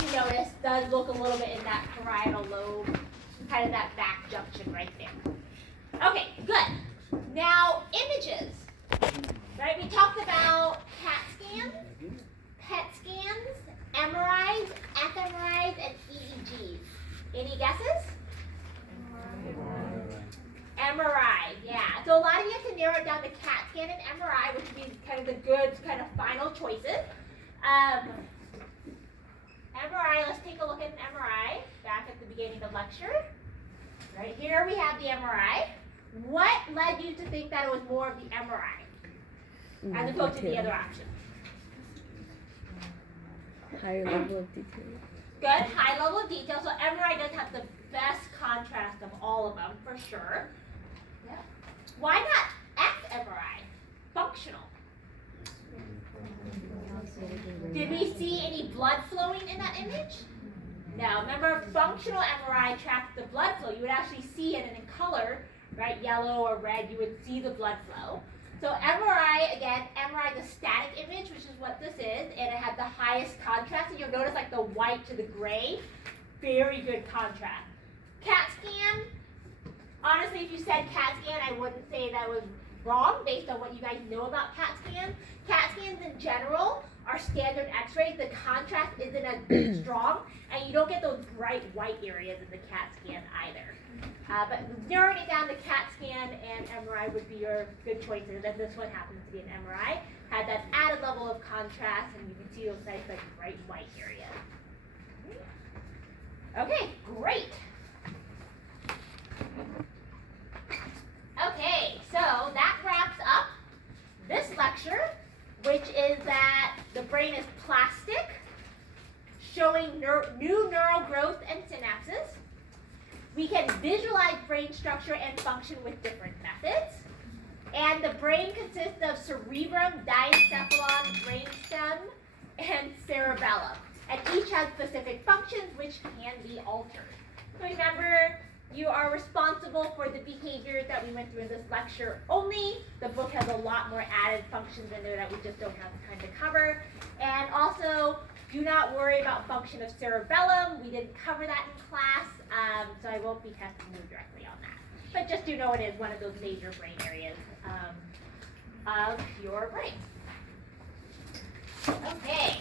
you notice, does look a little bit in that parietal lobe, kind of that back junction right there. Okay, good. Now, images. Right, we talked about CAT scans, PET scans, MRIs, fMRIs, and EEGs. Any guesses? MRI, yeah. So a lot of you have to narrow it down to CAT scan and MRI, which would be kind of the good kind of final choices. MRI, let's take a look at an MRI back at the beginning of lecture. Right here we have the MRI. What led you to think that it was more of the MRI as opposed to the other option? Higher level of detail. Good, high level of detail. So MRI does have the best contrast of all of them, for sure. Yeah. Why not fMRI? Functional. Did we see any blood flowing in that image? No. Remember, functional MRI tracks the blood flow. You would actually see it in color, right? Yellow or red, you would see the blood flow. So MRI, again, MRI is a static image, which is what this is, and it had the highest contrast. And you'll notice like the white to the gray, very good contrast. CAT scan, honestly, if you said CAT scan, I wouldn't say that was wrong based on what you guys know about CAT scans. CAT scans in general are standard x-rays. The contrast isn't as strong, and you don't get those bright white areas in the CAT scan either. But narrowing it down to CAT scan and MRI would be your good choices, and this one happens to be an MRI. Had that added level of contrast, and you can see those nice like bright white areas. Okay, great. Okay, so that wraps up this lecture, which is that the brain is plastic, showing new neural growth and synapses. We can visualize brain structure and function with different methods. And the brain consists of cerebrum, diencephalon, brainstem, and cerebellum. And each has specific functions which can be altered. So remember, you are responsible for the behaviors that we went through in this lecture only. The book has a lot more added functions in there that we just don't have time to cover. And also, do not worry about function of cerebellum. We didn't cover that in class, so I won't be testing you directly on that. But just do know it is one of those major brain areas of your brain. Okay.